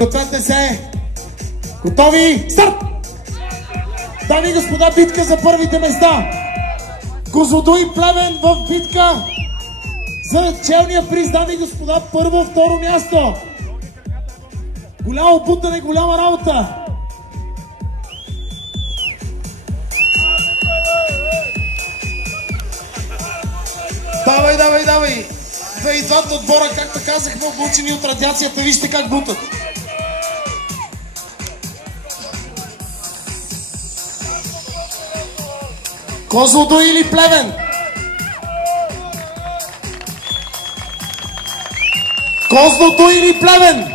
Гответе се! Готови? Старт! Дами и господа, битка за първите места. Козлодуй Плевен в битка за челния приз. Дами и господа, първо, второ място. Голямо бутане, голяма работа. Давай! И двата отбора, както казахме, облучени от радиацията. Вижте как бутат. Козлодуй или Плевен? Козлодуй или Плевен?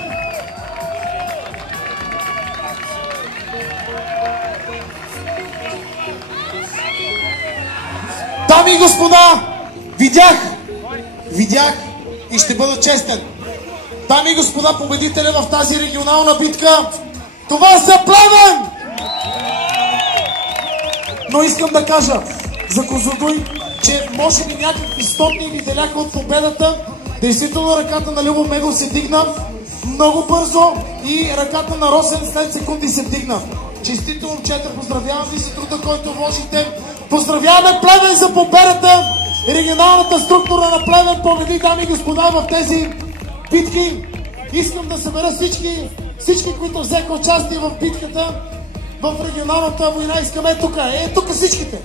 Дами и господа, видях и ще бъда честен. Дами и господа, победителя в тази регионална битка, това са Плевен! Но искам да кажа за Козлодуй, че може би някакви стотни ни деляха от победата. Действително ръката на Любо Мегов се дигна много бързо и ръката на Росен след секунди се дигна. Честито, момчета, поздравявам ви за труда, който вложите. Поздравяваме Плевен за победата. Регионалната структура на Плевен победи, дами и господа, в тези битки. Искам да събера всички, които взеха участие в битката в регионалната война. Искаме тук всичките.